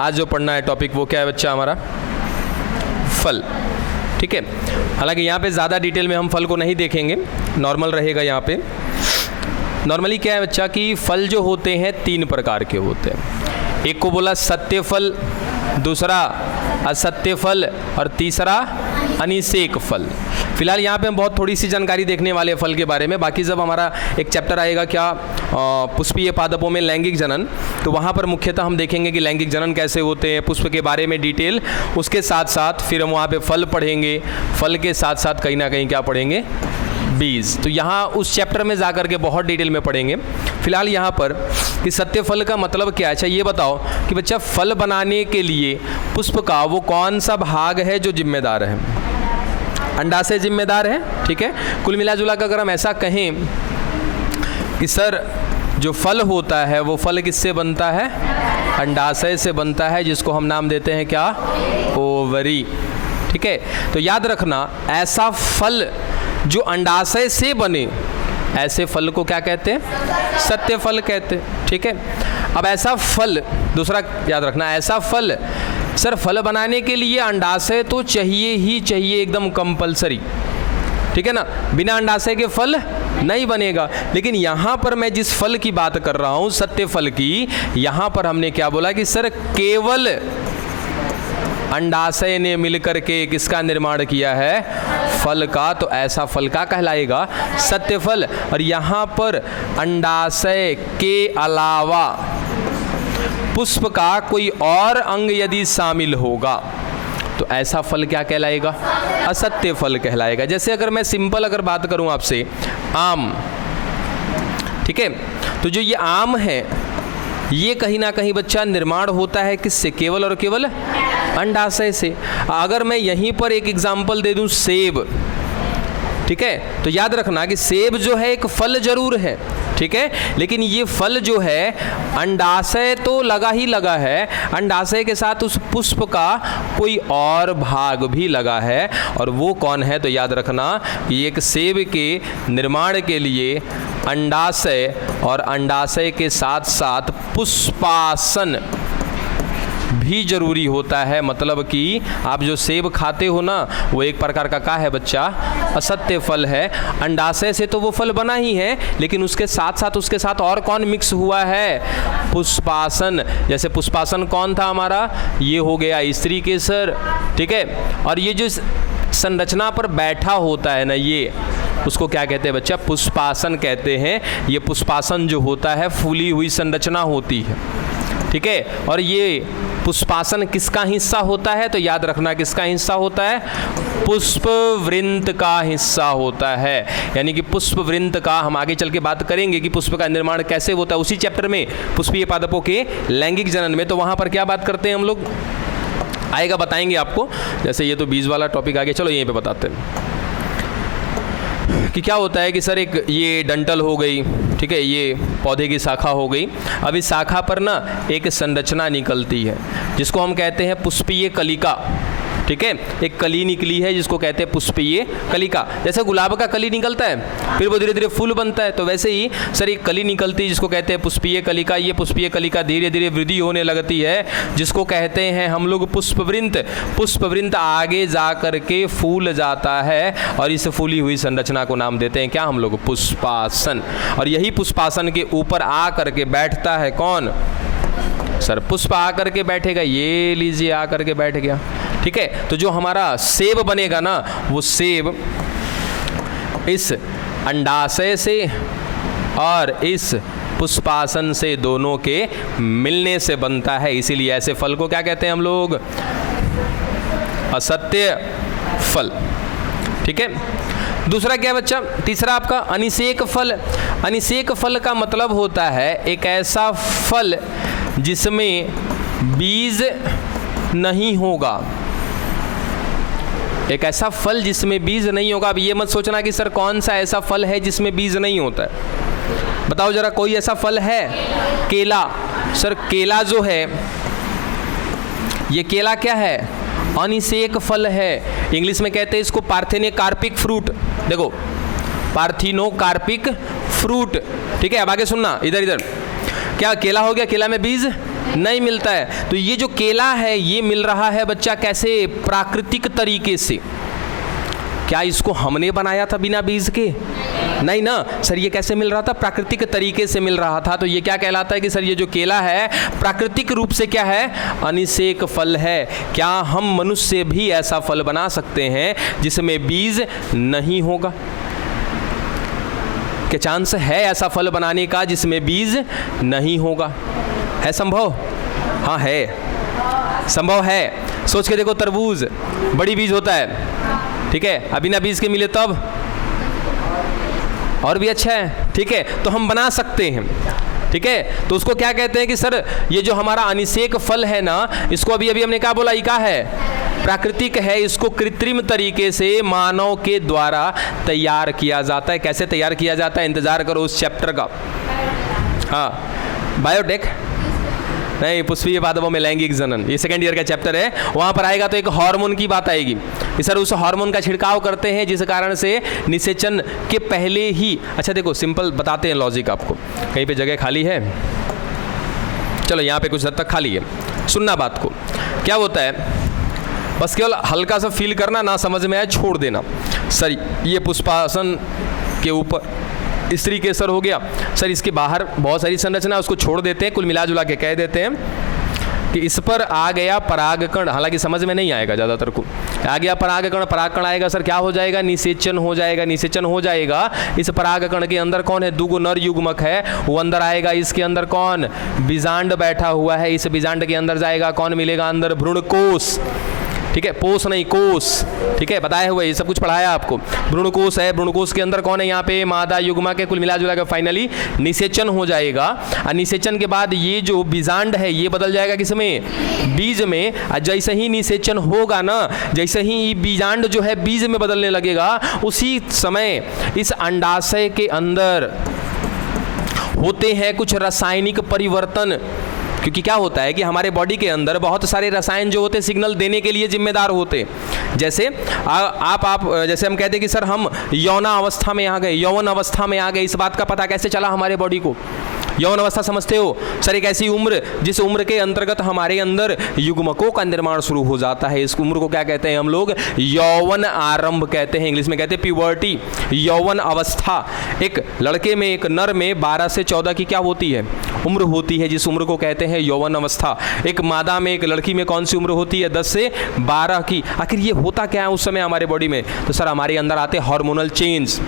आज जो पढ़ना है टॉपिक वो क्या है बच्चा हमारा? फल। ठीक है, हालांकि यहाँ पे ज़्यादा डिटेल में हम फल को नहीं देखेंगे, नॉर्मल रहेगा यहाँ पे। नॉर्मली क्या है बच्चा कि फल जो होते हैं 3 प्रकार के होते हैं। एक को बोला सत्य फल, दूसरा असत्य फल और तीसरा अनिषेक फल। फिलहाल यहाँ पे हम बहुत थोड़ी सी जानकारी देखने वाले हैं फल के बारे में। बाकी जब हमारा एक चैप्टर आएगा क्या पुष्पीय पादपों में लैंगिक जनन, तो वहाँ पर मुख्यतः हम देखेंगे कि लैंगिक जनन कैसे होते हैं, पुष्प के बारे में डिटेल। उसके साथ साथ फिर हम वहाँ पे फल पढ़ेंगे, फल के साथ साथ कहीं ना कहीं क्या पढ़ेंगे? बीज। तो यहाँ उस चैप्टर में जा कर के बहुत डिटेल में पढ़ेंगे। फिलहाल यहाँ पर कि सत्य फल का मतलब क्या है। अच्छा ये बताओ कि बच्चा फल बनाने के लिए पुष्प का वो कौन सा भाग है जो जिम्मेदार है? अंडाशय जिम्मेदार है। ठीक है, कुल मिला जुला कर अगर हम ऐसा कहें कि सर जो फल होता है वो फल किससे बनता है? अंडाशय से बनता है, जिसको हम नाम देते हैं क्या? ओवरी। ठीक है, तो याद रखना ऐसा फल जो अंडाशय से बने, ऐसे फल को क्या कहते हैं? सत्य फल कहते हैं। ठीक है, अब ऐसा फल, दूसरा याद रखना, ऐसा फल सर फल बनाने के लिए अंडाशय तो चाहिए ही चाहिए, एकदम कंपलसरी। ठीक है ना, बिना अंडाशय के फल नहीं बनेगा। लेकिन यहाँ पर मैं जिस फल की बात कर रहा हूँ, सत्य फल की, यहाँ पर हमने क्या बोला कि सर केवल अंडाशय ने मिलकर के किसका निर्माण किया है? फल का। तो ऐसा फल का कहलाएगा सत्य फल। और यहाँ पर अंडाशय के अलावा पुष्प का कोई और अंग यदि शामिल होगा तो ऐसा फल क्या कहलाएगा? असत्य फल कहलाएगा। जैसे अगर मैं सिंपल अगर बात करूं आपसे, आम। ठीक है, तो जो ये आम है ये कहीं ना कहीं बच्चा निर्माण होता है किससे? केवल और केवल अंडाशय से। अगर मैं यहीं पर एक एग्जाम्पल दे दूं, सेब। ठीक है, तो याद रखना कि सेब जो है एक फल जरूर है। ठीक है, लेकिन ये फल जो है अंडाशय तो लगा ही लगा है, अंडाशय के साथ उस पुष्प का कोई और भाग भी लगा है। और वो कौन है? तो याद रखना कि एक सेब के निर्माण के लिए अंडाशय और अंडाशय के साथ साथ पुष्पासन भी जरूरी होता है। मतलब कि आप जो सेब खाते हो ना, वो एक प्रकार का है बच्चा? असत्य फल है। अंडाशय से तो वो फल बना ही है, लेकिन उसके साथ और कौन मिक्स हुआ है? पुष्पासन। जैसे पुष्पासन कौन था हमारा? ये हो गया स्त्री केसर। ठीक है, और ये जो संरचना पर बैठा होता है ना, ये उसको क्या कहते हैं बच्चा? पुष्पासन कहते हैं। ये पुष्पासन जो होता है फूली हुई संरचना होती है। ठीक है, और ये पुष्पासन किसका हिस्सा होता है? तो याद रखना किसका हिस्सा होता है? पुष्पवृंत का हिस्सा होता है। यानी कि पुष्पवृंत का हम आगे चल के बात करेंगे कि पुष्प का निर्माण कैसे होता है, उसी चैप्टर में पुष्पीय पादपों के लैंगिक जनन में। तो वहाँ पर क्या बात करते हैं हम लोग, आएगा बताएंगे आपको। जैसे ये तो बीज वाला टॉपिक आगे, चलो यहीं पे बताते हैं कि क्या होता है कि सर एक ये डंठल हो गई। ठीक है, ये पौधे की शाखा हो गई। अब इस शाखा पर ना एक संरचना निकलती है जिसको हम कहते हैं पुष्पीय कलिका। ठीक है, एक कली निकली है जिसको कहते हैं पुष्पीय कलिका। जैसे गुलाब का कली निकलता है फिर वो धीरे धीरे फूल बनता है, तो वैसे ही सर एक कली निकलती है जिसको कहते हैं पुष्पीय कलिका। ये पुष्पीय कलिका धीरे धीरे वृद्धि होने लगती है जिसको कहते हैं हम लोग पुष्पवृंत। पुष्पवृंत आगे जा कर के फूल जाता है और इस फूली हुई संरचना को नाम देते हैं क्या हम लोग? पुष्पासन। और यही पुष्पासन के ऊपर आ कर के बैठता है कौन? सर पुष्प आकर के बैठेगा। ये लीजिए आकर के बैठ गया। ठीक है, तो जो हमारा सेब बनेगा ना, वो सेब इस अंडाशय से और इस पुष्पासन से दोनों के मिलने से बनता है। इसीलिए ऐसे फल को क्या कहते हैं हम लोग? असत्य फल। ठीक है, दूसरा क्या बच्चा? तीसरा आपका अनिषेक फल। अनिषेक फल का मतलब होता है एक ऐसा फल जिसमें बीज नहीं होगा। एक ऐसा फल जिसमें बीज नहीं होगा। अब ये मत सोचना कि सर कौन सा ऐसा फल है जिसमें बीज नहीं होता है, बताओ जरा कोई ऐसा फल है? केला। सर केला जो है, ये केला क्या है? अनिषेक फल है। इंग्लिश में कहते हैं इसको पार्थेनोकार्पिक फ्रूट। देखो, पार्थेनोकार्पिक फ्रूट। ठीक है, अब आगे सुनना, इधर इधर। क्या केला हो गया? केला में बीज नहीं मिलता है। तो ये जो केला है ये मिल रहा है बच्चा कैसे? प्राकृतिक तरीके से। क्या इसको हमने बनाया था बिना बीज के? नहीं ना सर, ये कैसे मिल रहा था? प्राकृतिक तरीके से मिल रहा था। तो ये क्या कहलाता है कि सर ये जो केला है प्राकृतिक रूप से क्या है? अनिषेक फल है। क्या हम मनुष्य भी ऐसा फल बना सकते हैं जिसमें बीज नहीं होगा? क्या चांस है ऐसा फल बनाने का जिसमें बीज नहीं होगा? है संभव? हाँ है, संभव है। सोच के देखो, तरबूज बड़ी बीज होता है, ठीक है, अभी ना बीज के मिले तब और भी अच्छा है, ठीक है, तो हम बना सकते हैं, ठीक है। तो उसको क्या कहते हैं कि सर ये जो हमारा अनिषेक फल है ना, इसको अभी अभी हमने क्या बोला? ये क्या है? प्राकृतिक है। इसको कृत्रिम तरीके से मानव के द्वारा तैयार किया जाता है। कैसे तैयार किया जाता है? इंतजार करो उस चैप्टर का। हाँ, बायोटेक नहीं, पुष्पीय पादपों में लैंगिक जनन, ये सेकंड ईयर का चैप्टर है। वहाँ पर आएगा तो एक हार्मोन की बात आएगी कि सर उस हार्मोन का छिड़काव करते हैं जिस कारण से निषेचन के पहले ही। अच्छा देखो, सिंपल बताते हैं लॉजिक आपको। कहीं पे जगह खाली है? चलो यहाँ पे कुछ हद तक खाली है, सुनना बात को। क्या होता है, बस केवल हल्का सा फील करना, ना समझ में आए छोड़ देना। सर ये पुष्पासन के ऊपर स्त्री केसर हो गया, सर इसके बाहर बहुत सारी संरचना, उसको छोड़ देते हैं, कुल मिला जुला के कह देते हैं कि इस पर आ गया परागकण। हालांकि समझ में नहीं आएगा ज़्यादातर को। आ गया परागकण, परागकण आएगा सर क्या हो जाएगा? निषेचन हो जाएगा। निषेचन हो जाएगा। इस परागकण के अंदर कौन है? दुगो नर युग्मक है, वो अंदर आएगा। इसके अंदर कौन? बीजांड बैठा हुआ है। इस बीजांड के अंदर जाएगा, कौन मिलेगा? अंदर भ्रूणकोश, ठीक है, पोष नहीं कोष, ठीक है, बताए हुए ये सब कुछ पढ़ाया आपको। भ्रूणकोश है, भ्रूणकोश के अंदर कौन है? यहाँ पे मादा युग्मा के, कुल मिला जुला के फाइनली निषेचन हो जाएगा। और निषेचन के बाद ये जो बीजांड है ये बदल जाएगा किसमें? बीज में। और जैसे ही निषेचन होगा ना, जैसे ही बीजांड जो है बीज में बदलने लगेगा, उसी समय इस अंडाशय के अंदर होते हैं कुछ रासायनिक परिवर्तन। क्योंकि क्या होता है कि हमारे बॉडी के अंदर बहुत सारे रसायन जो होते हैं सिग्नल देने के लिए जिम्मेदार होते हैं। जैसे आप जैसे हम कहते हैं कि सर हम यौना अवस्था में आ गए, यौवन अवस्था में आ गए। इस बात का पता कैसे चला हमारे बॉडी को? यौन अवस्था समझते हो? सर एक ऐसी उम्र जिस उम्र के अंतर्गत हमारे अंदर युग्मकों का निर्माण शुरू हो जाता है। इस उम्र को क्या कहते हैं हम लोग? यौवन आरंभ कहते हैं, इंग्लिश में कहते हैं प्यूबर्टी, यौवन अवस्था। एक लड़के में, एक नर में 12 से 14 की क्या होती है? उम्र होती है, जिस उम्र को कहते हैं यौवन अवस्था। एक मादा में, एक लड़की में कौन सी उम्र होती है? 10 से 12 की। आखिर ये होता क्या है उस समय हमारे बॉडी में? तो सर हमारे अंदर आते हार्मोनल चेंज,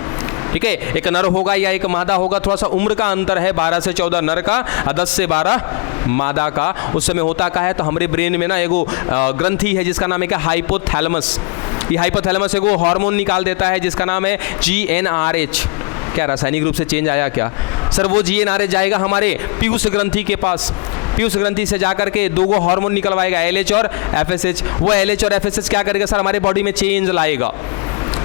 ठीक है। एक नर होगा या एक मादा होगा, थोड़ा सा उम्र का अंतर है, 12 से 14 नर का और 10 से 12 मादा का। उस समय होता क्या है? तो हमारे ब्रेन में ना एगो ग्रंथि है जिसका नाम है क्या? हाइपोथैलेमस। ये हाइपोथैलेमस एगो हार्मोन निकाल देता है जिसका नाम है GnRH। क्या रासायनिक रूप से चेंज आया क्या? सर वो GnRH जाएगा हमारे पीयूष ग्रंथि के पास। पीयूष ग्रंथि से जाकर के दो हार्मोन निकलवाएगा, LH और FSH। वो LH और FSH क्या करेगा सर? हमारे बॉडी में चेंज लाएगा,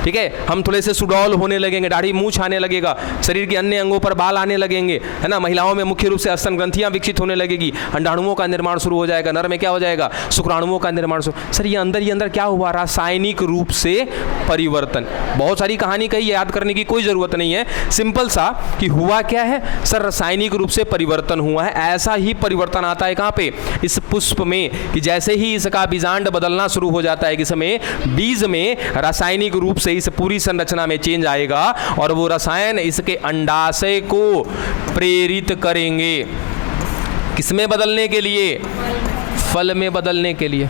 ठीक है। हम थोड़े से सुडौल होने लगेंगे, दाढ़ी मूछ आने लगेगा, शरीर के अन्य अंगों पर बाल आने लगेंगे, है ना। महिलाओं में मुख्य रूप से स्तन ग्रंथियां विकसित होने लगेगी, अंडाणुओं का निर्माण शुरू हो जाएगा। नर में क्या हो जाएगा? शुक्राणुओं का निर्माण शुरू। सर ये अंदर क्या हुआ? रासायनिक रूप से परिवर्तन। बहुत सारी कहानी कही, याद करने की कोई जरूरत नहीं है, सिंपल सा कि हुआ क्या है सर? रासायनिक रूप से परिवर्तन हुआ है। ऐसा ही परिवर्तन आता है कहाँ पे? इस पुष्प में, कि जैसे ही इसका बीजांड बदलना शुरू हो जाता है, किसमें? बीज में, रासायनिक रूप से इस पूरी संरचना में चेंज आएगा और वो रसायन इसके अंडाशय को प्रेरित करेंगे। किसमें बदलने के लिए? फल में बदलने के लिए।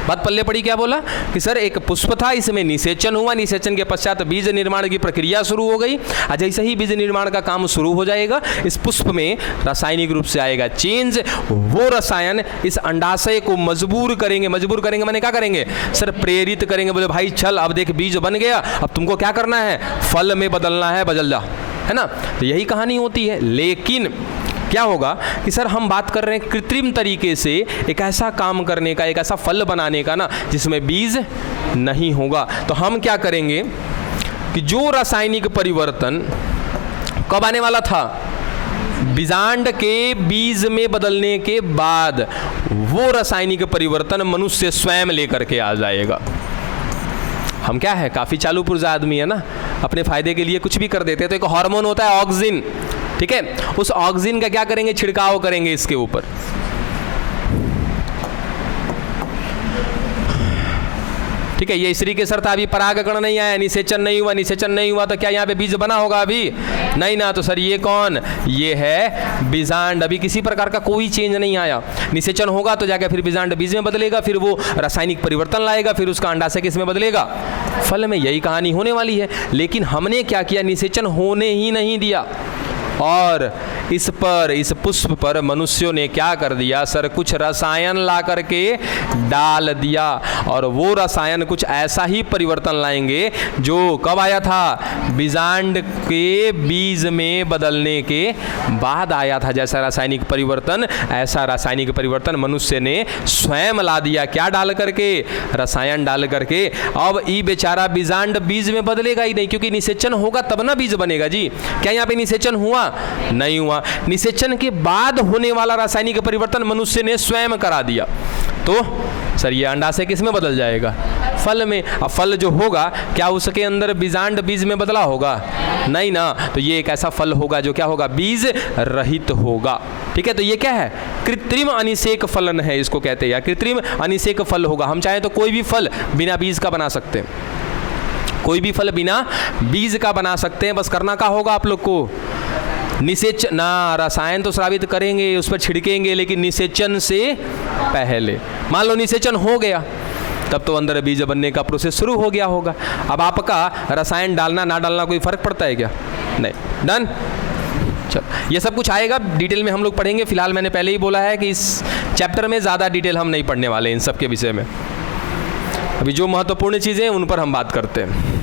बात पल्ले पड़ी। क्या बोला कि सर एक पुष्प था, इसमें निषेचन हुआ, निषेचन के पश्चात बीज निर्माण की प्रक्रिया शुरू हो गई। जैसे ही बीज निर्माण का काम शुरू हो जाएगा, इस पुष्प में रासायनिक रूप से आएगा चेंज। वो रसायन इस अंडाशय को मजबूर करेंगे। मजबूर करेंगे माने क्या करेंगे सर? प्रेरित करेंगे। बोले भाई चल अब देख बीज बन गया, अब तुमको क्या करना है? फल में बदलना है, बदल जा, है ना। तो यही कहानी होती है। लेकिन क्या होगा कि सर हम बात कर रहे हैं कृत्रिम तरीके से एक ऐसा काम करने का, एक ऐसा फल बनाने का ना जिसमें बीज नहीं होगा। तो हम क्या करेंगे कि जो रासायनिक परिवर्तन कब आने वाला था? बीजांड के बीज में बदलने के बाद वो रासायनिक परिवर्तन मनुष्य स्वयं लेकर के आ जाएगा। हम क्या है, काफ़ी चालू पुर्जा आदमी है ना, अपने फायदे के लिए कुछ भी कर देते हैं। तो एक हार्मोन होता है ऑक्सिन, ठीक है। उस ऑक्सिन का क्या करेंगे? छिड़काव करेंगे इसके ऊपर, ठीक है, ये स्त्री के शर्त अभी परागकण नहीं आया, निषेचन नहीं हुआ, निषेचन नहीं हुआ तो क्या यहाँ पे बीज बना होगा अभी? नहीं ना। तो सर ये कौन? ये है बीजांड। अभी किसी प्रकार का कोई चेंज नहीं आया। निषेचन होगा तो जाकर फिर बीजांड बीज में बदलेगा, फिर वो रासायनिक परिवर्तन लाएगा, फिर उसका अंडाशय किस में बदलेगा? फल में। यही कहानी होने वाली है। लेकिन हमने क्या किया? निषेचन होने ही नहीं दिया और इस पुष्प पर मनुष्यों ने क्या कर दिया सर? कुछ रसायन ला करके डाल दिया, और वो रसायन कुछ ऐसा ही परिवर्तन लाएंगे जो कब आया था? बीजांड के बीज में बदलने के बाद आया था। जैसा रासायनिक परिवर्तन, ऐसा रासायनिक परिवर्तन मनुष्य ने स्वयं ला दिया। क्या डाल करके? रसायन डाल करके। अब ये बेचारा बीजांड बीज में बदलेगा ही नहीं, क्योंकि निषेचन होगा तब ना बीज बनेगा जी। क्या यहाँ पे निषेचन हुआ? नहीं हुआ। निषेचन के बाद होने वाला रासायनिक परिवर्तन मनुष्य ने स्वयं करा दिया। तो सर ये अंडाशय किस में बदल जाएगा? फल में। अब फल जो होगा, क्या उसके अंदर बीजांड बीज में बदला होगा? नहीं ना। तो ये एक ऐसा फल होगा जो क्या होगा? बीज रहित होगा। ठीक है, तो ये क्या है? कृत्रिम अनिषेक फलन है, इसको कहते हैं, या कृत्रिम अनिषेक फल होगा। हम चाहें तो कोई भी फल बिना बीज का बना सकते हैं, कोई भी फल बिना बीज का बना सकते हैं। बस करना क्या होगा आप लोग को? निषेचन ना, रसायन तो स्रावित करेंगे, उस पर छिड़केंगे, लेकिन निषेचन से पहले। मान लो निषेचन हो गया, तब तो अंदर बीज बनने का प्रोसेस शुरू हो गया होगा। अब आपका रसायन डालना ना डालना कोई फर्क पड़ता है क्या? नहीं। डन। चलो, ये सब कुछ आएगा डिटेल में हम लोग पढ़ेंगे। फिलहाल मैंने पहले ही बोला है कि इस चैप्टर में ज़्यादा डिटेल हम नहीं पढ़ने वाले इन सब के विषय में। अभी जो महत्वपूर्ण चीज़ें हैं उन पर हम बात करते हैं।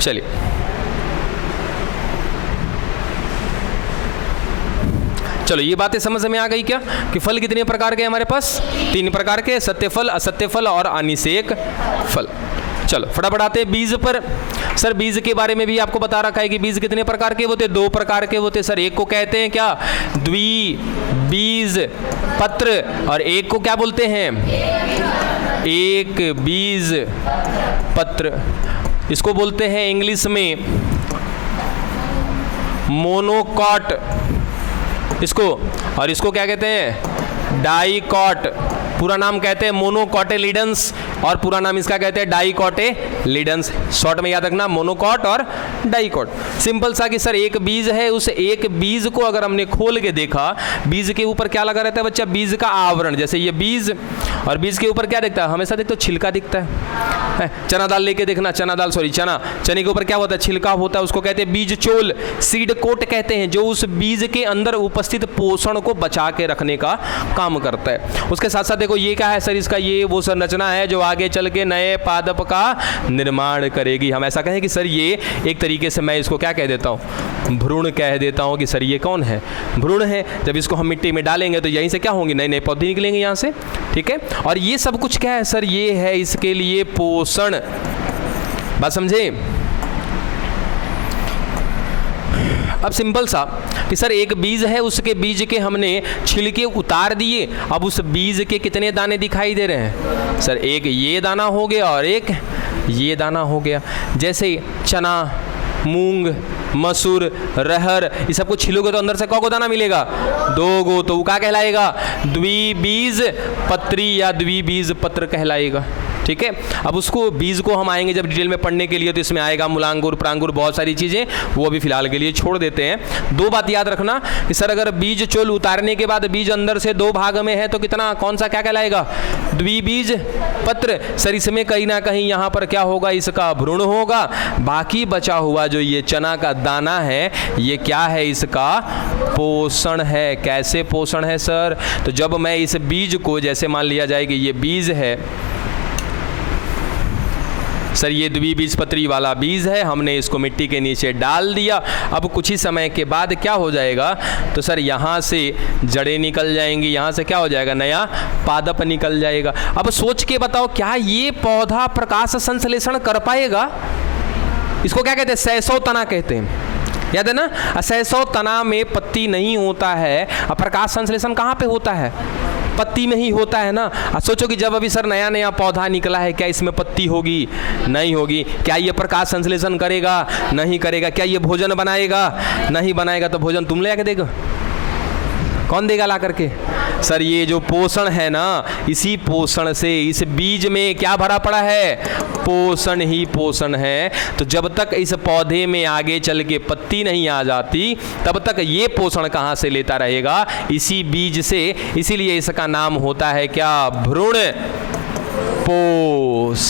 चलिए, चलो ये बातें समझ में आ गई क्या कि फल कितने प्रकार के हमारे पास? 3 प्रकार के, सत्य फल, असत्य फल और अनिषेक फल। चलो फटाफट आते हैं बीज पर। सर बीज के बारे में भी आपको बता रखा है कि बीज कितने प्रकार के होते? 2 प्रकार के होते सर। एक को कहते हैं क्या? द्विबीज पत्र, और एक को क्या बोलते हैं? एक बीज पत्र। इसको बोलते हैं इंग्लिश में मोनोकॉट इसको, और इसको क्या कहते हैं? डाइकॉट। पूरा नाम कहते हैं मोनोकॉटेलिडंस, और पूरा नाम इसका कहते हैं डाइकॉटेलिडंस। शॉर्ट में याद रखना, मोनोकॉट और डाइकॉट। सिंपल सा कि सर एक बीज है, उस एक बीज को अगर हमने खोल के देखा, बीज के ऊपर क्या लगा रहता है बच्चा? बीज का आवरण। जैसे ये बीज, और बीज के ऊपर क्या दिखता है? हमेशा देखते हो छिलका दिखता है। चना दाल लेके देखना, चने के ऊपर क्या होता है? छिलका होता है, उसको कहते हैं बीज चोल, सीड कोट कहते हैं, जो उस बीज के अंदर उपस्थित पोषण को बचा के रखने का काम करता है। उसके साथ साथ देखो ये क्या है सर? इसका ये वो संरचना है जो आगे चल के नए पादप का निर्माण करेगी। हम ऐसा कहें कि सर ये एक तरीके से मैं इसको क्या कह देता हूँ? भ्रूण कह देता हूँ कि सर ये कौन है? भ्रूण है। जब इसको हम मिट्टी में डालेंगे तो यहीं से क्या होंगे? नए नए पौधे निकलेंगे यहाँ से। ठीक है, और ये सब कुछ क्या है सर? ये है इसके लिए पोषण। बात समझे? अब सिंपल सा कि सर एक बीज है, उसके बीज के हमने छिलके उतार दिए, अब उस बीज के कितने दाने दिखाई दे रहे हैं? सर एक ये दाना हो गया और एक ये दाना हो गया। जैसे चना, मूंग, मसूर, रहर, ये सब कुछ छिलोगे तो अंदर से कौ दाना मिलेगा? 2 गो। तो वो क्या कहलाएगा? द्विबीज पत्री या द्विबीज पत्र कहलाएगा। ठीक है, अब उसको बीज को हम आएंगे जब डिटेल में पढ़ने के लिए, तो इसमें आएगा मूलांगुर, प्रांगुर, बहुत सारी चीज़ें, वो अभी फिलहाल के लिए छोड़ देते हैं। 2 बात याद रखना कि सर अगर बीज चोल उतारने के बाद बीज अंदर से 2 भाग में है तो कितना, कौन सा क्या कहलाएगा? द्विबीज पत्र। सर इसमें कहीं ना कहीं यहाँ पर क्या होगा? इसका भ्रूण होगा। बाकी बचा हुआ जो ये चना का दाना है, ये क्या है? इसका पोषण है। कैसे पोषण है सर? तो जब मैं इस बीज को, जैसे मान लिया जाए कि ये बीज है सर, ये द्विबीजपत्री वाला बीज है, हमने इसको मिट्टी के नीचे डाल दिया। अब कुछ ही समय के बाद क्या हो जाएगा? तो सर यहाँ से जड़ें निकल जाएंगी, यहाँ से क्या हो जाएगा? नया पादप निकल जाएगा। अब सोच के बताओ, क्या ये पौधा प्रकाश संश्लेषण कर पाएगा? इसको क्या कहते हैं? सहसौ तना कहते हैं, याद है ना? सहसौ तना में पत्ती नहीं होता है। अब प्रकाश संश्लेषण कहाँ पे होता है? पत्ती में ही होता है ना। सोचो कि जब अभी सर नया नया पौधा निकला है, क्या इसमें पत्ती होगी? नहीं होगी। क्या ये प्रकाश संश्लेषण करेगा? नहीं करेगा। क्या ये भोजन बनाएगा? नहीं बनाएगा। तो भोजन तुम ले आके देगा? कौन देगा ला करके? सर ये जो पोषण है ना, इसी पोषण से इस बीज में क्या भरा पड़ा है, पोषण ही पोषण है। तो जब तक इस पौधे में आगे चल के पत्ती नहीं आ जाती तब तक ये पोषण कहाँ से लेता रहेगा, इसी बीज से। इसीलिए इसका नाम होता है क्या, भ्रूण पोष,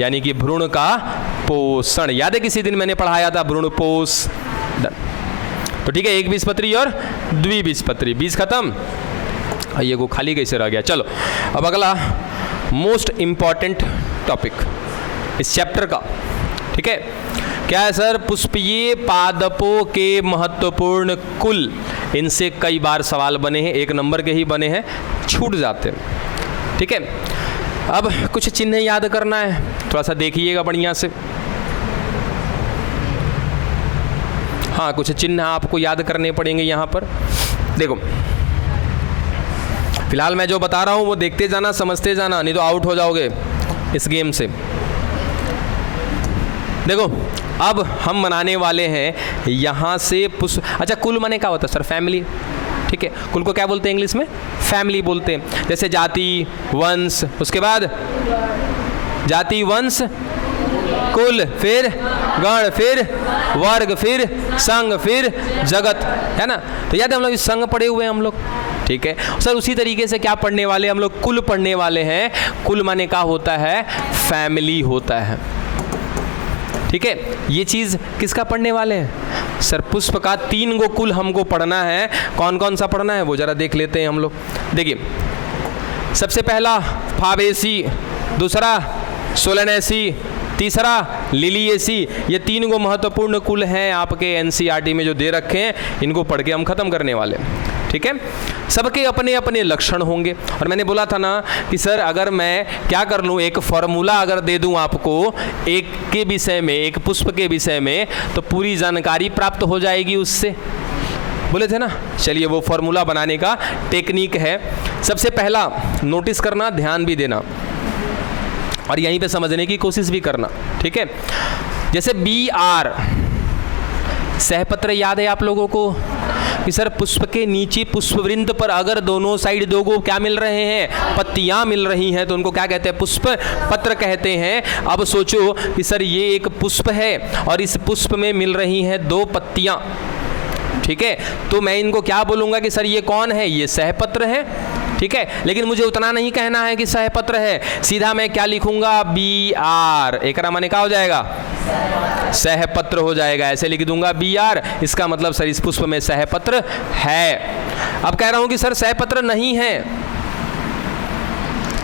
यानी कि भ्रूण का पोषण। याद है किसी दिन मैंने पढ़ाया था भ्रूण पोष। तो ठीक है, एक बीजपत्री और द्विबीजपत्री, बीज खत्म। ये को खाली कैसे रह गया। चलो अब अगला मोस्ट इंपॉर्टेंट टॉपिक इस चैप्टर का, ठीक है, क्या है सर, पुष्पीय पादपों के महत्वपूर्ण कुल। इनसे कई बार सवाल बने हैं, एक नंबर के ही बने हैं, छूट जाते हैं। ठीक है, अब कुछ चिन्ह याद करना है, थोड़ा सा देखिएगा बढ़िया से। हाँ, कुछ चिन्ह आपको याद करने पड़ेंगे यहाँ पर। देखो फिलहाल मैं जो बता रहा हूँ वो देखते जाना, समझते जाना, नहीं तो आउट हो जाओगे इस गेम से। देखो अब हम बनाने वाले हैं यहाँ से पुष्प। अच्छा, कुल माने क्या होता है सर, फैमिली। ठीक है, कुल को क्या बोलते हैं इंग्लिश में, फैमिली बोलते हैं। जैसे जाति, वंश, उसके बाद जाति, वंश, कुल, फिर गण, फिर वर्ग, फिर संघ, फिर जगत, है ना। तो याद है हम लोग संघ पढ़े हुए हैं हम लोग। ठीक है सर, उसी तरीके से क्या पढ़ने वाले हम लोग, कुल पढ़ने वाले हैं। कुल माने क्या होता है, फैमिली होता है। ठीक है, ये चीज़ किसका पढ़ने वाले हैं सर, पुष्प का। 3 गो कुल हमको पढ़ना है। कौन कौन सा पढ़ना है वो जरा देख लेते हैं हम लोग। देखिए सबसे पहला फाबेसी, दूसरा सोलेनेसी, तीसरा लिलिएसी। ये 3 गो महत्वपूर्ण कुल हैं आपके एनसीईआरटी में जो दे रखे हैं, इनको पढ़ के हम खत्म करने वाले। ठीक है, सबके अपने अपने लक्षण होंगे। और मैंने बोला था ना कि सर अगर मैं क्या कर लूँ, एक फॉर्मूला अगर दे दूँ आपको एक के विषय में, एक पुष्प के विषय में, तो पूरी जानकारी प्राप्त हो जाएगी उससे, बोले थे ना। चलिए वो फॉर्मूला बनाने का टेक्निक है। सबसे पहला नोटिस करना, ध्यान भी देना और यहीं पे समझने की कोशिश भी करना। ठीक है, जैसे BR सहपत्र याद है आप लोगों को कि सर पुष्प के नीचे पुष्पवृंत पर अगर दोनों साइड 2 गो क्या मिल रहे हैं, पत्तियां मिल रही हैं, तो उनको क्या कहते हैं, पुष्प पत्र कहते हैं। अब सोचो कि सर ये एक पुष्प है और इस पुष्प में मिल रही हैं 2 पत्तियां। ठीक है, तो मैं इनको क्या बोलूँगा कि सर ये कौन है, ये सहपत्र है। ठीक है, लेकिन मुझे उतना नहीं कहना है कि सहपत्र है, सीधा मैं क्या लिखूंगा, BR। एक माने क्या हो जाएगा, सहपत्र हो जाएगा। ऐसे लिख दूंगा BR, इसका मतलब सर इस पुष्प में सहपत्र है। अब कह रहा हूं कि सर सहपत्र नहीं है,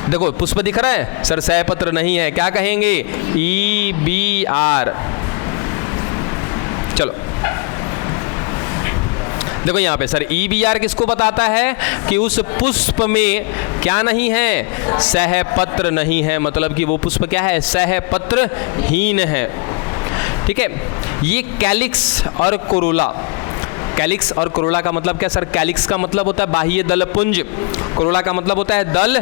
देखो पुष्प दिख रहा है, सर सहपत्र नहीं है, क्या कहेंगे, EBR। चलो देखो यहाँ पे सर EBR किसको बताता है कि उस पुष्प में क्या नहीं है, सहपत्र नहीं है, मतलब कि वो पुष्प क्या है, सहपत्रहीन है। ठीक है, ये कैलिक्स और कोरोला। कैलिक्स और कोरोला का मतलब क्या सर, कैलिक्स का मतलब होता है बाह्य दल पुंज, कोरोला का मतलब होता है दल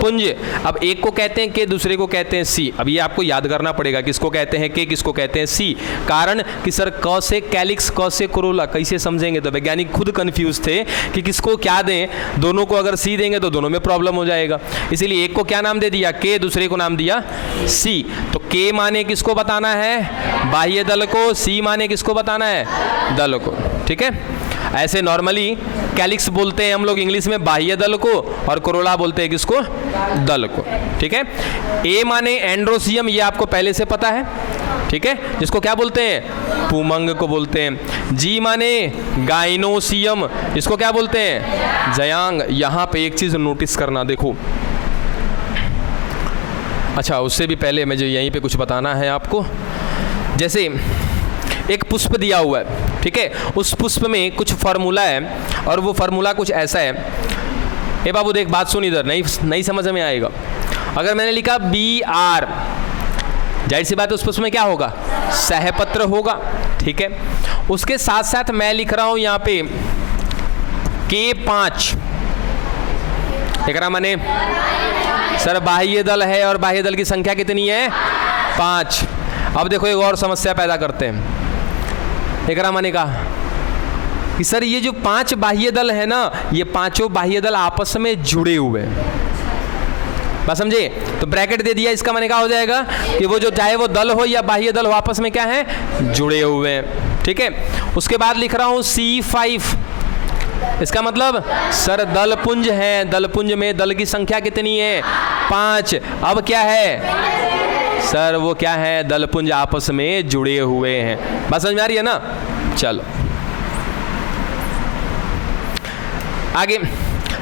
पुंज। अब एक को कहते हैं के, दूसरे को कहते हैं सी। अब ये आपको याद करना पड़ेगा, किसको कहते हैं के, किसको कहते हैं सी। कारण कि सर क से कैलिक्स, क से कोरोला, कैसे समझेंगे, तो वैज्ञानिक खुद कंफ्यूज थे कि किसको क्या दें। दोनों को अगर सी देंगे तो दोनों में प्रॉब्लम हो जाएगा, इसीलिए एक को क्या नाम दे दिया, के, दूसरे को नाम दिया सी। तो के माने किसको बताना है, बाह्य दल को, सी माने किसको बताना है, दल को। ठीक है, ऐसे नॉर्मली कैलिक्स बोलते हैं हम लोग इंग्लिश में बाह्य दल को, और कोरोला बोलते हैं किसको, दल को। ठीक है, ए माने एंड्रोसियम, ये आपको पहले से पता है। ठीक है, जिसको क्या बोलते हैं, पुमंग को बोलते हैं। जी माने गाइनोसियम, इसको क्या बोलते हैं, जयांग। यहाँ पे एक चीज नोटिस करना, देखो अच्छा उससे भी पहले मुझे यहीं पे कुछ बताना है आपको। जैसे एक पुष्प दिया हुआ है, ठीक है, उस पुष्प में कुछ फार्मूला है और वो फार्मूला कुछ ऐसा है। ए बाबू देख बात सुन इधर, नहीं समझ में आएगा। अगर मैंने लिखा BR, जाहिर सी बात उस पुष्प में क्या होगा, सहपत्र होगा। ठीक है, उसके साथ साथ मैं लिख रहा हूं यहाँ पे K5। एकरा माने सर बाह्य दल है और बाह्य दल की संख्या कितनी है, 5। अब देखो एक और समस्या पैदा करते हैं। एकरा माने का कि सर ये जो 5 बाह्य दल है ना, ये पांचों बाह्य दल आपस में जुड़े हुए हैं। बात समझे? तो ब्रैकेट दे दिया, इसका माने क्या हो जाएगा कि वो जो चाहे वो दल हो या बाह्य दल हो आपस में क्या है, जुड़े हुए हैं। ठीक है, उसके बाद लिख रहा हूं C5, इसका मतलब सर दल पुंज है, दल पुंज में दल की संख्या कितनी है, 5। अब क्या है सर, वो क्या है, दल पुंज आपस में जुड़े हुए हैं। बात समझ में आ रही है ना? चलो आगे।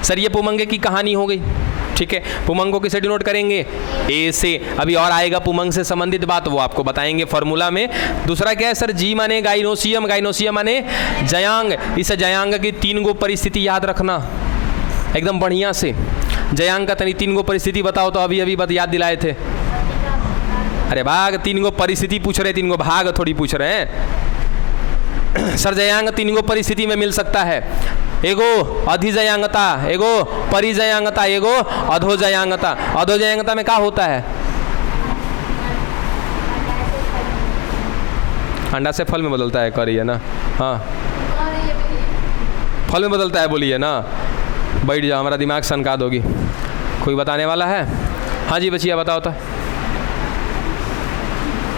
सर ये पुमंगे की कहानी हो गई। ठीक है, पुमंगों किसे डिनोट करेंगे, ए से। अभी और आएगा पुमंग से संबंधित बात, वो आपको बताएंगे फॉर्मूला में। दूसरा क्या है सर, जी माने गाइनोसियम, गाइनोसियम माने जयांग। इस जयांग की 3 गो परिस्थिति याद रखना एकदम बढ़िया से। जयांग का तनी 3 गो परिस्थिति बताओ तो, अभी अभी याद दिलाए थे। अरे भाग, 3 गो परिस्थिति पूछ रहे, 3 गो भाग थोड़ी पूछ रहे हैं। सर जयांग 3 गो परिस्थिति में मिल सकता है, एगो अधिजयांगता, एगो परिजयांगता, एगो अधोजयांगता। अधोजयांगता में क्या होता है, अंडा से फल में बदलता है, करिए ना। हाँ, फल में बदलता है, बोलिए ना। बैठ जाओ, हमारा दिमाग सनका दोगी। कोई बताने वाला है? हाँ जी बचिया बताओ तो।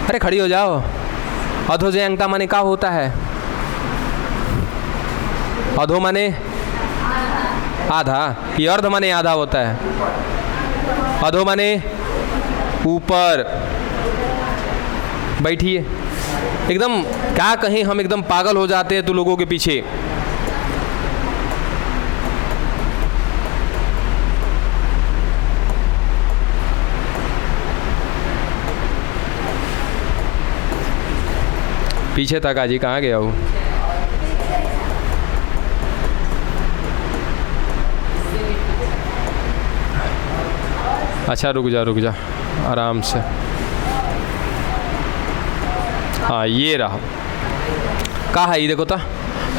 अरे खड़ी हो जाओ। अधोजयांगता माने क्या होता है, अधो माने आधा, ये अर्ध माने आधा होता है। अधो माने ऊपर। बैठिए, एकदम क्या कहें, हम एकदम पागल हो जाते हैं तो लोगों के पीछे। पीछे तक आजी, कहाँ गया वो? अच्छा रुक जा आराम से। हाँ ये रहा, कहा है ये, देखो तो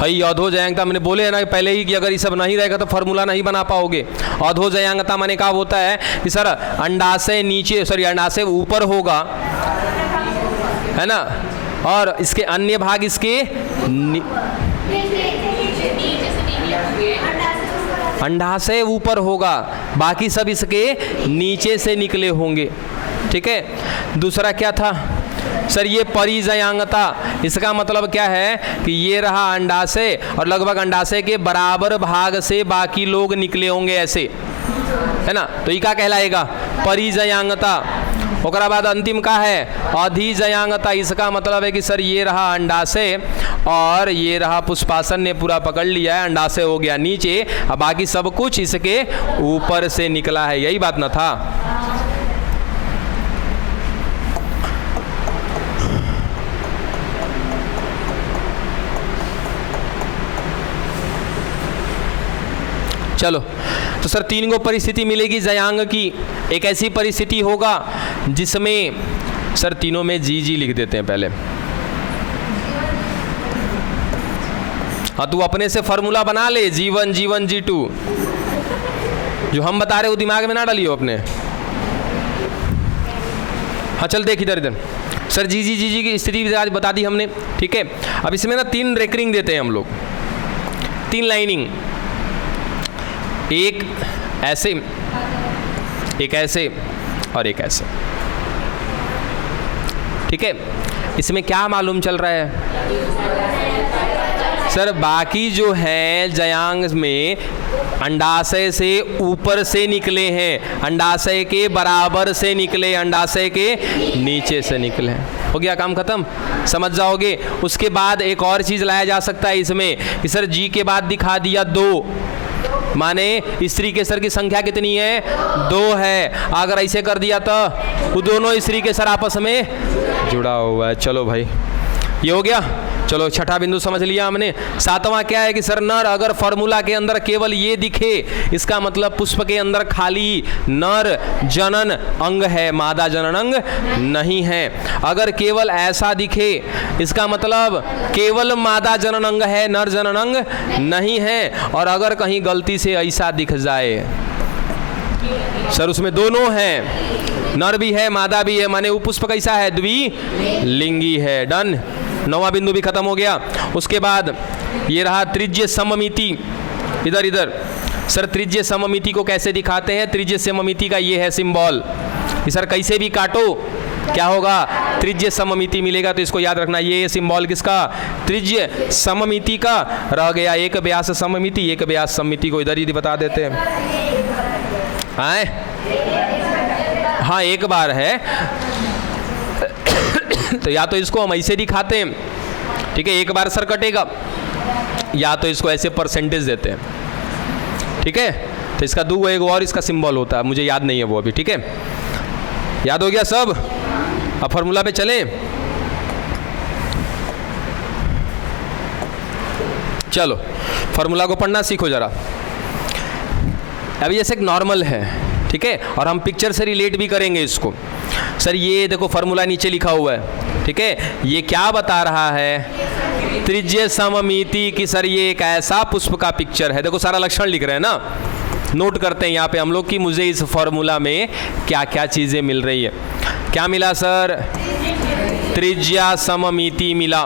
हई अधोजयांगता। मैंने बोले है ना पहले ही कि अगर ये सब नहीं रहेगा तो फॉर्मूला नहीं बना पाओगे। अधोजयांगता माने क्या होता है कि सर अंडाशय नीचे, सॉरी अंडाशय ऊपर होगा, है ना, और इसके अन्य भाग इसके अंडाशय ऊपर होगा, बाकी सब इसके नीचे से निकले होंगे। ठीक है, दूसरा क्या था सर, ये परिजयांगता। इसका मतलब क्या है कि ये रहा अंडाशय और लगभग अंडाशय के बराबर भाग से बाकी लोग निकले होंगे, ऐसे, है ना। तो ये क्या कहलाएगा, परिजयांगता। ओकरा बाद अंतिम का है अधिजयांगता। इसका मतलब है कि सर ये रहा अंडाशय और ये रहा पुष्पासन ने पूरा पकड़ लिया है, अंडाशय हो गया नीचे, अब बाकी सब कुछ इसके ऊपर से निकला है। यही बात ना था। चलो, तो सर 3 गो परिस्थिति मिलेगी जयांग की। एक ऐसी परिस्थिति होगा जिसमें सर तीनों में जी जी लिख देते हैं पहले। हाँ, तू अपने से फॉर्मूला बना ले, G1 G1 G2, जो हम बता रहे हो दिमाग में ना डालियो अपने। हाँ चल देख इधर सर जी जी जी जी की स्थिति आज बता दी हमने। ठीक है, अब इसमें ना 3 रेकरिंग देते हैं हम लोग, 3 लाइनिंग, एक ऐसे, एक ऐसे और एक ऐसे। ठीक है, इसमें क्या मालूम चल रहा है सर, बाकी जो है जयांग में अंडाशय से ऊपर से निकले हैं, अंडाशय के बराबर से निकले, अंडाशय के नीचे से निकले। हो गया काम खत्म, समझ जाओगे। उसके बाद एक और चीज़ लाया जा सकता है इसमें कि सर जी के बाद दिखा दिया 2, माने स्त्री के सर की संख्या कितनी है, 2 है। अगर ऐसे कर दिया तो वो दोनों स्त्री के सर आपस में जुड़ा हुआ है। चलो भाई ये हो गया। चलो छठा बिंदु समझ लिया हमने। 7वां क्या है कि सर नर अगर फॉर्मूला के अंदर केवल ये दिखे, इसका मतलब पुष्प के अंदर खाली नर जनन अंग है, मादा जनन अंग नहीं है। अगर केवल ऐसा दिखे, इसका मतलब केवल मादा जनन अंग है, नर जनन अंग नहीं है। और अगर कहीं गलती से ऐसा दिख जाए सर उसमें दोनों हैं, नर भी है मादा भी है, माने वो पुष्प कैसा है, द्विलिंगी है। डन, 9वां बिंदु भी खत्म हो गया। उसके बाद ये रहा त्रिज्य सममिति, इधर इधर। सर त्रिज्य सममिति को कैसे दिखाते हैं? त्रिज्य सममिति का ये है सिंबल। सर कैसे भी काटो क्या होगा? त्रिज्य सममिति मिलेगा। तो इसको याद रखना, ये सिंबल किसका? त्रिज्य सममिति का। रह गया एक व्यास सममिति, एक व्यास सममिति को इधर ही बता देते हैं। हाँ एक बार है तो या तो इसको हम ऐसे दिखाते हैं, ठीक है, एक बार सर कटेगा, या तो इसको ऐसे परसेंटेज देते हैं, ठीक है। तो इसका दो एक और इसका सिंबल होता है, मुझे याद नहीं है वो अभी, ठीक है। याद हो गया सब? अब फॉर्मूला पे चलें। चलो फॉर्मूला को पढ़ना सीखो जरा। अभी जैसे एक नॉर्मल है, ठीक है, और हम पिक्चर से रिलेट भी करेंगे इसको। सर ये देखो फॉर्मूला नीचे लिखा हुआ है, ठीक है, ये क्या बता रहा है? त्रिज्य सममिति की। सर ये एक ऐसा पुष्प का पिक्चर है, देखो सारा लक्षण लिख रहे हैं ना, नोट करते हैं यहाँ पे हम लोग कि मुझे इस फॉर्मूला में क्या क्या चीज़ें मिल रही है। क्या मिला सर? त्रिज्या सममिति मिला,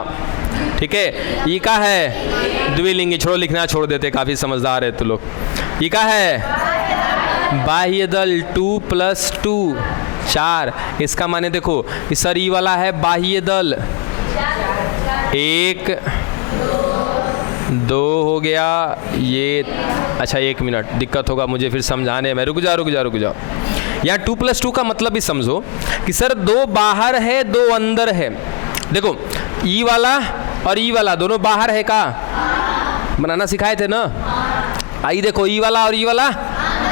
ठीक है। ये क्या है? द्विलिंगी। छोड़ो लिखना छोड़ देते, काफ़ी समझदार है तो लोग। ये क्या है? बाह्य दल 2 + 2 4। इसका माने देखो सर ये वाला है बाह्य दल 1 2 हो गया ये। अच्छा 1 मिनट, दिक्कत होगा मुझे फिर समझाने में, रुक जाओ। यहाँ 2 + 2 का मतलब भी समझो कि सर 2 बाहर है 2 अंदर है। देखो ई वाला और ई वाला दोनों बाहर है, का बनाना सिखाए थे ना। आई देखो ई वाला और ई वाला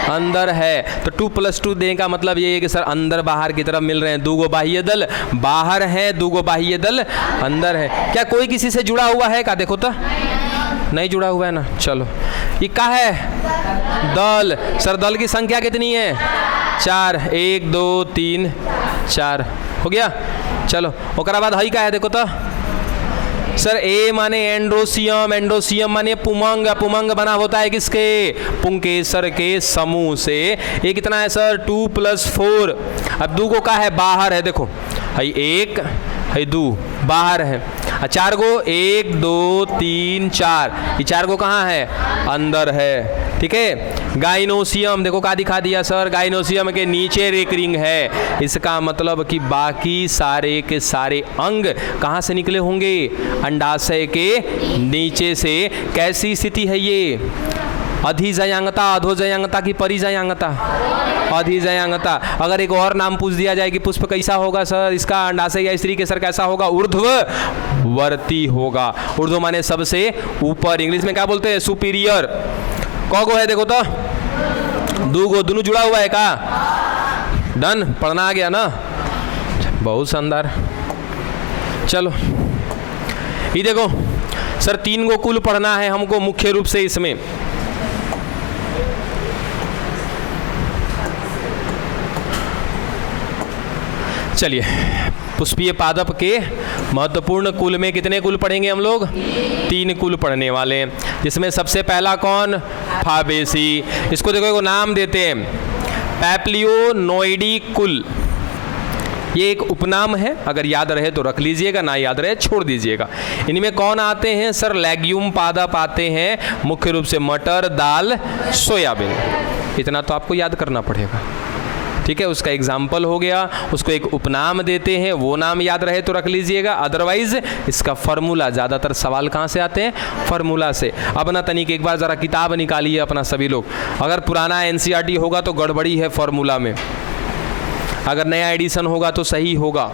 अंदर है, तो 2 + 2 देने का मतलब ये है कि सर अंदर बाहर की तरफ मिल रहे हैं। 2 बाह्य दल बाहर है, 2 बाह्य दल अंदर है। क्या कोई किसी से जुड़ा हुआ है? का देखो तो नहीं जुड़ा हुआ है ना। चलो ये क्या है? दल। सर दल की संख्या कितनी है? 4। 1 2 3 4 हो गया। चलो ओकरा बाद हई का है देखो तो। सर ए माने एंड्रोसियम, एंड्रोसियम माने पुमंग, पुमंग बना होता है किसके? पुंकेसर के समूह से। ये कितना है सर? 2 + 4। अब 2 को का है? बाहर है, देखो हई 1 हई 2 बाहर है। 4 को 1 2 3 4, ये 4 को कहाँ है? अंदर है, ठीक है। गाइनोसियम देखो का दिखा दिया सर, गाइनोसियम के नीचे रेकरिंग है। इसका मतलब कि बाकी सारे के सारे अंग कहाँ से निकले होंगे? अंडाशय के नीचे से। कैसी स्थिति है ये? अधिजयांगता, अधोजयांगता की परिजयांगता? अधिजयांगता। अगर एक और नाम पूछ दिया जाए कि पुष्प कैसा होगा सर, इसका अंडाशय या स्त्री के सर कैसा होगा? ऊर्ध्ववर्ती होगा। ऊर्ध्व माने सबसे ऊपर, इंग्लिश में क्या बोलते हैं? सुपीरियर। कौगो है देखो तो? 2 गो, दोनों जुड़ा हुआ है का? डन, पढ़ना आ गया ना, बहुत शानदार। चलो ये देखो सर 3 गो कुल पढ़ना है हमको मुख्य रूप से इसमें। चलिए पुष्पीय पादप के महत्वपूर्ण कुल में कितने कुल पढ़ेंगे हम लोग? 3 कुल पढ़ने वाले हैं, जिसमें सबसे पहला कौन? फाबेसी। इसको देखो एक नाम देते हैं पैप्लियोनोइडी कुल। ये एक उपनाम है, अगर याद रहे तो रख लीजिएगा, ना याद रहे छोड़ दीजिएगा। इनमें कौन आते हैं सर? लेग्यूम पादप आते हैं, मुख्य रूप से मटर, दाल, सोयाबीन। इतना तो आपको याद करना पड़ेगा, ठीक है। उसका एग्जाम्पल हो गया, उसको एक उपनाम देते हैं, वो नाम याद रहे तो रख लीजिएगा। अदरवाइज इसका फार्मूला, ज़्यादातर सवाल कहाँ से आते हैं? फार्मूला से। अब ना तनिक एक बार ज़रा किताब निकालिए अपना सभी लोग। अगर पुराना एनसीईआरटी होगा तो गड़बड़ी है फार्मूला में, अगर नया एडिशन होगा तो सही होगा।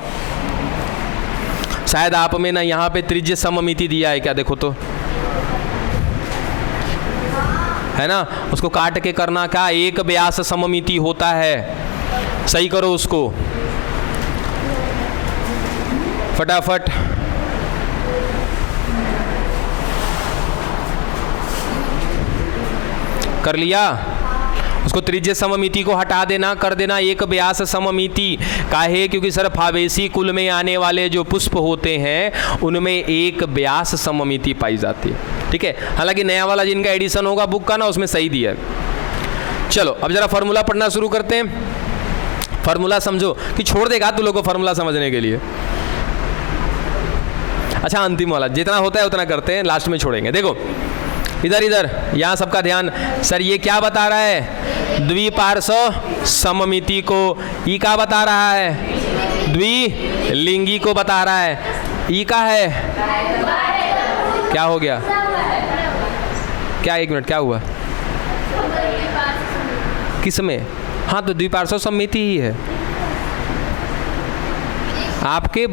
शायद आप में ना यहाँ पे त्रिज्य सममिति दिया है क्या? देखो तो, है ना, उसको काट के करना क्या? एक व्यास सममिति होता है। सही करो उसको फटाफट। कर लिया? उसको त्रिज्य सममिति को हटा देना, कर देना एक व्यास सममिति। काहे? क्योंकि सर फाबेसी कुल में आने वाले जो पुष्प होते हैं उनमें एक व्यास सममिति पाई जाती है, ठीक है। हालांकि नया वाला जिनका एडिशन होगा बुक का ना, उसमें सही दिया है। चलो अब जरा फार्मूला पढ़ना शुरू करते हैं। फार्मूला समझो कि छोड़ देगा तू लोगों को फार्मूला समझने के लिए। अच्छा अंतिम वाला जितना होता है उतना करते हैं, लास्ट में छोड़ेंगे। देखो इधर इधर यहाँ सबका ध्यान। सर ये क्या बता रहा है? द्विपार्श्व सममिति को। ई का बता रहा है? द्विलिंगी को बता रहा है। ई का है? क्या हो गया? क्या, एक मिनट, क्या हुआ? किस में? हाँ तो द्विपार्श्व सममिति ही है आपके।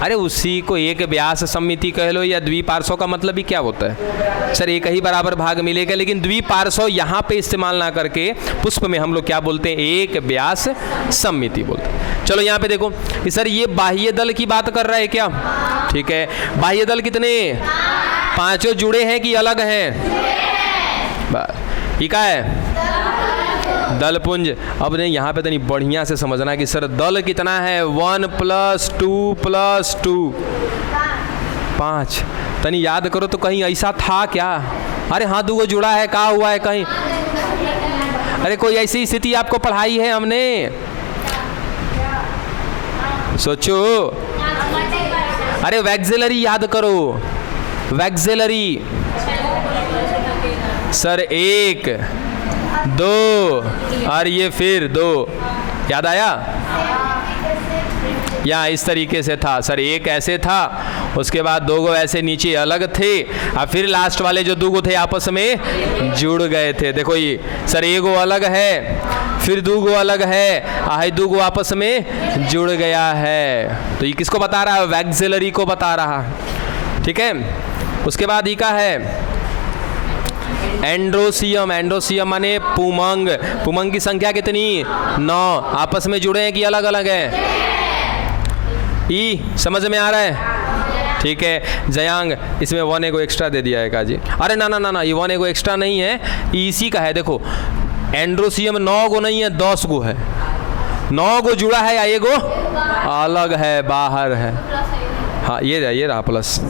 अरे उसी को एक व्यास सममिति कह लो या द्विपार्श्व का मतलब ही क्या होता है? सर एक ही बराबर भाग मिलेगा, लेकिन द्विपार्श्व यहाँ पे इस्तेमाल ना करके पुष्प में हम लोग क्या बोलते हैं? एक व्यास सममिति बोलते हैं। चलो यहाँ पे देखो सर ये बाह्य दल की बात कर रहा है क्या? ठीक है, बाह्य दल कितने? पांचों जुड़े हैं कि अलग हैं? ठीक है, दलपुंज। अब नहीं यहाँ पे तो नहीं, बढ़िया से समझना कि सर दल कितना है? 1 + 2 + 2 5। तनी याद करो तो कहीं ऐसा था क्या? अरे हाँ दूगो जुड़ा है, कहा हुआ है कहीं? अरे कोई ऐसी स्थिति आपको पढ़ाई है हमने? सोचो। अरे वैक्सिलरी याद करो, वैक्सिलरी। सर 1 2 और ये फिर 2, याद आया? या इस तरीके से था सर, एक ऐसे था, उसके बाद दो गो ऐसे नीचे अलग थे, और फिर लास्ट वाले जो दो गो थे आपस में जुड़ गए थे। देखो ये सर एक गो अलग है, फिर दो गो अलग है, आई दो गो आपस में जुड़ गया है। तो ये किसको बता रहा है? वैक्सिलरी को बता रहा है। ठीक है, उसके बाद ये का है एंड्रोसियम। एंड्रोसियम माने पुमंग। पुमंग की संख्या कितनी? 9। आपस में जुड़े हैं कि अलग अलग है? ई समझ में आ रहा है? ठीक है, जयांग इसमें 1 एगो एक्स्ट्रा दे दिया है काजी। अरे ना ना ना ना, ये 1 एगो एक्स्ट्रा नहीं है, इसी का है। देखो एंड्रोसियम 9 गो नहीं है, 10 गो है। 9 गो जुड़ा है या एगो अलग है, बाहर है। हाँ ये रहा प्लस,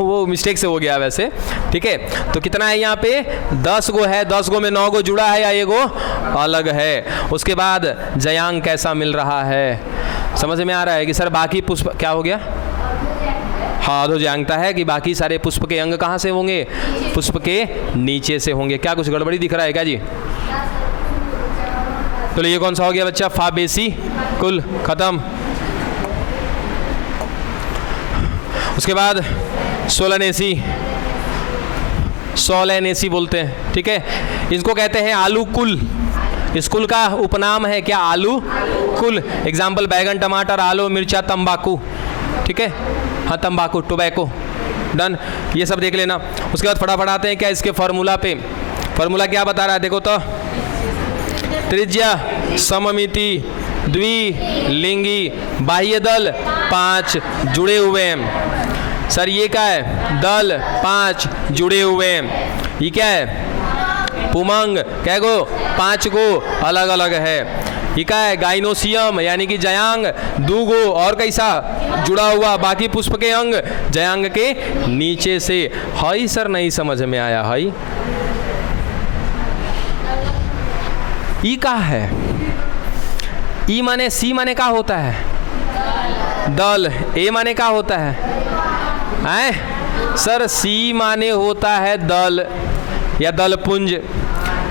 वो मिस्टेक से हो गया वैसे। ठीक है, तो कितना है यहाँ पे? 10 गो है, 10 गो में 9 गो जुड़ा है या एगो अलग है। उसके बाद जयांग कैसा मिल रहा है? समझ में आ रहा है कि सर बाकी पुष्प क्या हो गया? हाँ अधोजयांगता है कि बाकी सारे पुष्प के अंग कहाँ से होंगे? पुष्प के नीचे से होंगे। क्या कुछ गड़बड़ी दिख रहा है क्या जी? तो ये कौन सा हो गया बच्चा? फाबेसी कुल, खत्म। उसके बाद सोलनेसी, सोलनेसी बोलते हैं। ठीक है, इसको कहते हैं आलू कुल। इस कुल का उपनाम है क्या? आलू कुल। एग्जाम्पल बैगन, टमाटर, आलू, मिर्चा, तंबाकू। ठीक है, हाँ तंबाकू, टोबैको। डन, ये सब देख लेना। उसके बाद फटाफट आते हैं क्या इसके फॉर्मूला पे। फॉर्मूला क्या बता रहा है देखो तो, त्रिज्या सममिति द्विलिंगी बाह्य दल 5 जुड़े हुए हैं। सर ये क्या है? दल 5 जुड़े हुए हैं। ये क्या है? पुमंग। क्या गो? 5 गो अलग अलग है। ये क्या है? गाइनोसियम यानी कि जयांग 2 गो और कैसा जुड़ा हुआ, बाकी पुष्प के अंग जयांग के नीचे से। हाई सर नहीं समझ में आया। हाई ई का है? ई माने सी माने का होता है? दल। ए माने का होता है? सर सी माने होता है दल या दलपुंज।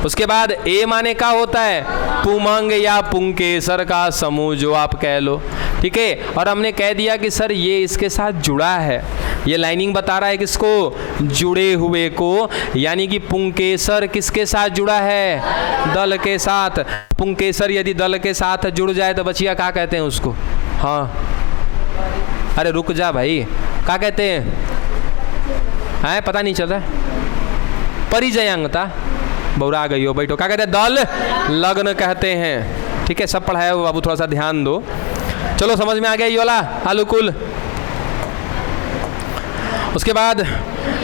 उसके बाद ए माने का होता है? पुमंग या पुंकेसर का समूह, जो आप कह लो। ठीक है, और हमने कह दिया कि सर ये इसके साथ जुड़ा है। ये लाइनिंग बता रहा है किसको? जुड़े हुए को। यानी कि पुंकेसर किसके साथ जुड़ा है? दल के साथ। पुंकेसर यदि दल के साथ जुड़ जाए तो बचिया क्या कहते हैं उसको? हाँ अरे रुक जा भाई, क्या कहते हैं? पता नहीं चल रहा। परिजयांगता। बौरा गई हो, बैठो। क्या कहते हैं? दल लग्न कहते हैं। ठीक है, सब पढ़ाया हो बाबू, थोड़ा सा ध्यान दो। चलो समझ में आ गया ये वाला आलूकुल। उसके बाद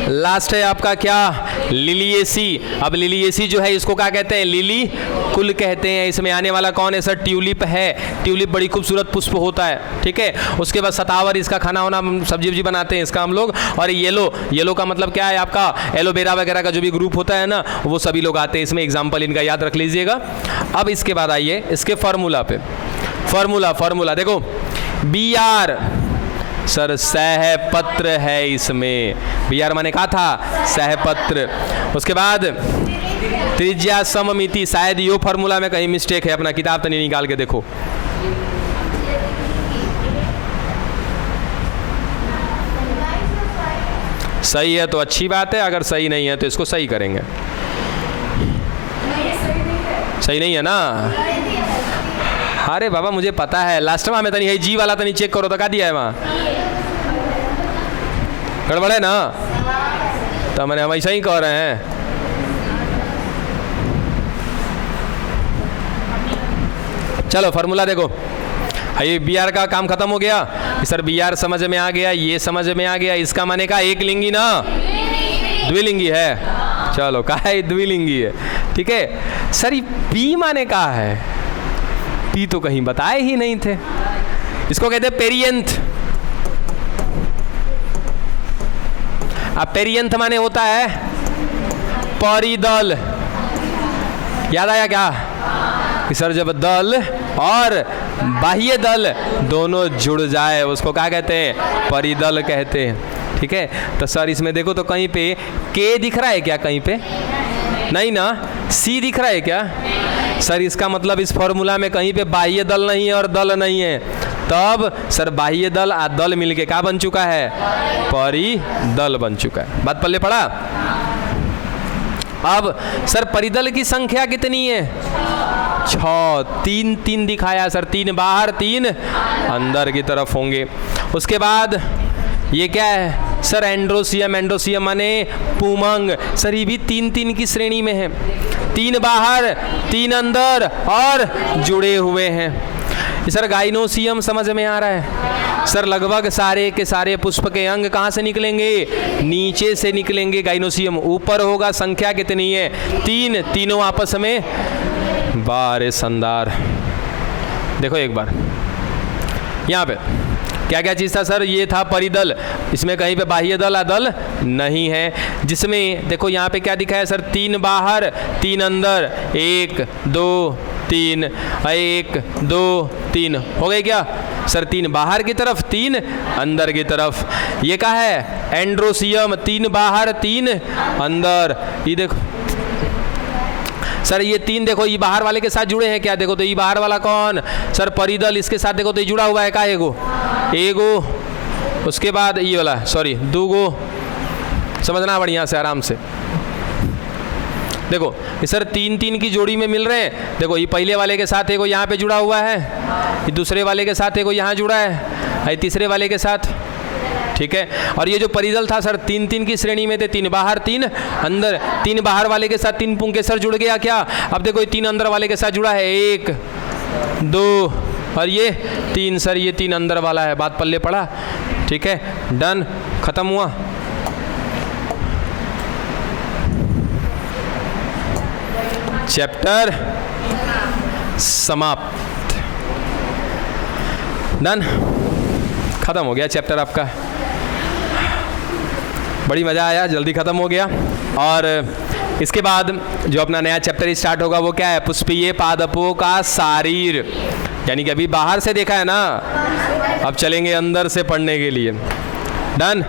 लास्ट है आपका क्या? लिलिएसी। अब लिलिएसी जो है इसको क्या कहते हैं? लिली कुल कहते हैं। इसमें आने वाला कौन है सर? ट्यूलिप है। ट्यूलिप बड़ी खूबसूरत पुष्प होता है। ठीक है, उसके बाद सतावर, इसका खाना होना सब्जी वब्जी बनाते हैं इसका हम लोग। और येलो, येलो का मतलब क्या है आपका? एलोवेरा वगैरह का जो भी ग्रुप होता है ना, वो सभी लोग आते हैं इसमें। एग्जाम्पल इनका याद रख लीजिएगा। अब इसके बाद आइए इसके फॉर्मूला पे। फॉर्मूला देखो, BR सर सहपत्र है इसमें, BR मैंने कहा था सहपत्र। उसके बाद त्रिज्या सममिति, शायद यो फॉर्मूला में कहीं मिस्टेक है, अपना किताब तो नहीं निकाल के देखो। सही है तो अच्छी बात है, अगर सही नहीं है तो इसको सही करेंगे। सही नहीं है ना? अरे बाबा मुझे पता है, लास्ट में तनी है जी वाला तनी चेक करो तो क्या दिया है वहाँ, गड़बड़ है ना? तो मैंने हम ऐसा ही कह रहे हैं। चलो फॉर्मूला देखो, ये BR का काम खत्म हो गया। सर BR समझ में आ गया, ये समझ में आ गया। इसका माने का एक लिंगी ना द्विलिंगी है। चलो कहा है द्विलिंगी है, ठीक है। सर ये P माने का है, P तो कहीं बताए ही नहीं थे। इसको कहते हैं पेरियंथ। अब पेरियंथ माने होता है परिदल। याद आया क्या कि सर जब दल और बाह्य दल दोनों जुड़ जाए उसको क्या कहते हैं, परिदल कहते हैं, ठीक है। तो सर इसमें देखो तो कहीं पे K दिख रहा है क्या, कहीं पे नहीं ना, C दिख रहा है क्या? सर इसका मतलब इस फॉर्मूला में कहीं पे बाह्य दल नहीं है और दल नहीं है, तब सर बाह्य दल और दल मिलके क्या बन चुका है, परिदल बन चुका है। बात पल्ले पड़ा? अब सर परिदल की संख्या कितनी है, 6, 3 3 दिखाया सर, 3 बाहर 3 अंदर की तरफ होंगे। उसके बाद ये क्या है सर, एंड्रोसियम। एंड्रोसियम माने पुमंग। सर ये भी 3 3 की श्रेणी में है, 3 बाहर 3 अंदर और जुड़े हुए हैं। सर गाइनोसियम समझ में आ रहा है? सर लगभग सारे के सारे पुष्प के अंग कहाँ से निकलेंगे, नीचे से निकलेंगे। गाइनोसियम ऊपर होगा। संख्या कितनी है, 3, तीनों आपस में बारे संदार। देखो एक बार यहाँ पे क्या क्या चीज़ था सर, ये था परिदल। इसमें कहीं पे बाह्य दल अदल नहीं है, जिसमें देखो यहाँ पे क्या दिखा है सर, 3 बाहर 3 अंदर, 1 2 3, 1 2 3 हो गए क्या सर, 3 बाहर की तरफ 3 अंदर की तरफ। ये क्या है, एंड्रोसियम, 3 बाहर 3 अंदर। ये देखो सर ये 3 देखो ये बाहर वाले के साथ जुड़े हैं क्या, देखो तो ये बाहर वाला कौन सर, परिदल। इसके साथ देखो तो ये जुड़ा हुआ है, का एगो, उसके बाद ये वाला सॉरी 2 गो। समझना बढ़िया से, आराम से देखो ये सर 3 3 की जोड़ी में मिल रहे हैं। देखो ये पहले वाले के साथ एगो यहाँ पे जुड़ा हुआ है, ये दूसरे वाले के साथ एगो यहाँ जुड़ा है, ये तीसरे वाले के साथ, ठीक है। और ये जो परिदल था सर 3 3 की श्रेणी में थे, 3 बाहर 3 अंदर। 3 बाहर वाले के साथ 3 पुंकेसर जुड़ गया क्या, अब देखो ये 3 अंदर वाले के साथ जुड़ा है, 1 2 और ये 3 सर, ये 3 अंदर वाला है। बात पल्ले पड़ा, ठीक है, डन, खत्म हुआ। चैप्टर समाप्त, डन, खत्म हो गया चैप्टर आपका। बड़ी मज़ा आया, जल्दी ख़त्म हो गया। और इसके बाद जो अपना नया चैप्टर स्टार्ट होगा वो क्या है, पुष्पीय पादपों का शारीर। यानी कि अभी बाहर से देखा है ना, अब चलेंगे अंदर से पढ़ने के लिए। डन।